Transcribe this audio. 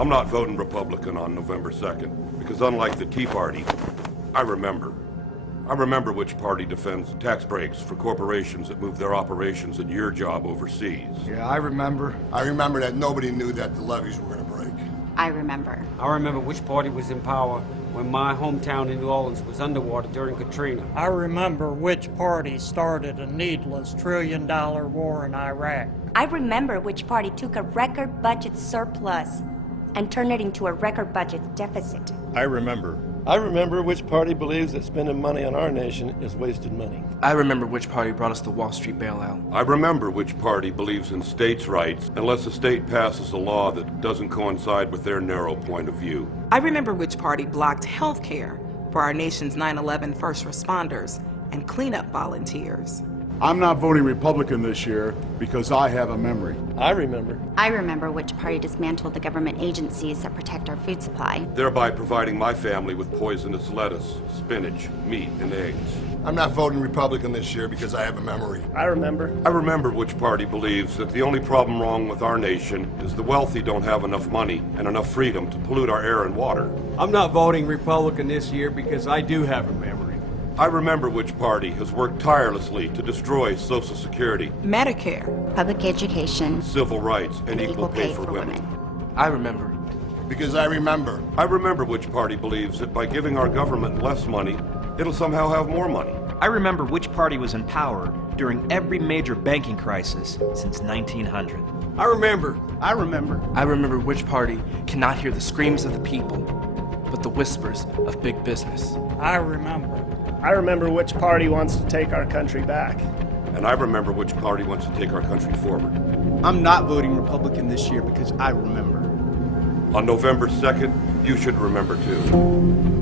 I'm not voting Republican on November 2nd, because unlike the Tea Party, I remember. I remember which party defends tax breaks for corporations that move their operations and your job overseas. Yeah, I remember. I remember that nobody knew that the levees were going to break. I remember. I remember which party was in power when my hometown in New Orleans was underwater during Katrina. I remember which party started a needless trillion-dollar war in Iraq. I remember which party took a record budget surplus and turned it into a record budget deficit. I remember. I remember which party believes that spending money on our nation is wasted money. I remember which party brought us the Wall Street bailout. I remember which party believes in states' rights unless the state passes a law that doesn't coincide with their narrow point of view. I remember which party blocked health care for our nation's 9/11 first responders and cleanup volunteers. I'm not voting Republican this year because I have a memory. I remember. I remember which party dismantled the government agencies that protect our food supply. Thereby providing my family with poisonous lettuce, spinach, meat, and eggs. I'm not voting Republican this year because I have a memory. I remember. I remember which party believes that the only problem wrong with our nation is the wealthy don't have enough money and enough freedom to pollute our air and water. I'm not voting Republican this year because I do have a memory. I remember which party has worked tirelessly to destroy Social Security, Medicare, Public education, civil rights, and equal pay for women. I remember. Because I remember. I remember which party believes that by giving our government less money, it'll somehow have more money. I remember which party was in power during every major banking crisis since 1900. I remember. I remember. I remember which party cannot hear the screams of the people, but the whispers of big business. I remember. I remember which party wants to take our country back. And I remember which party wants to take our country forward. I'm not voting Republican this year because I remember. On November 2nd, you should remember too.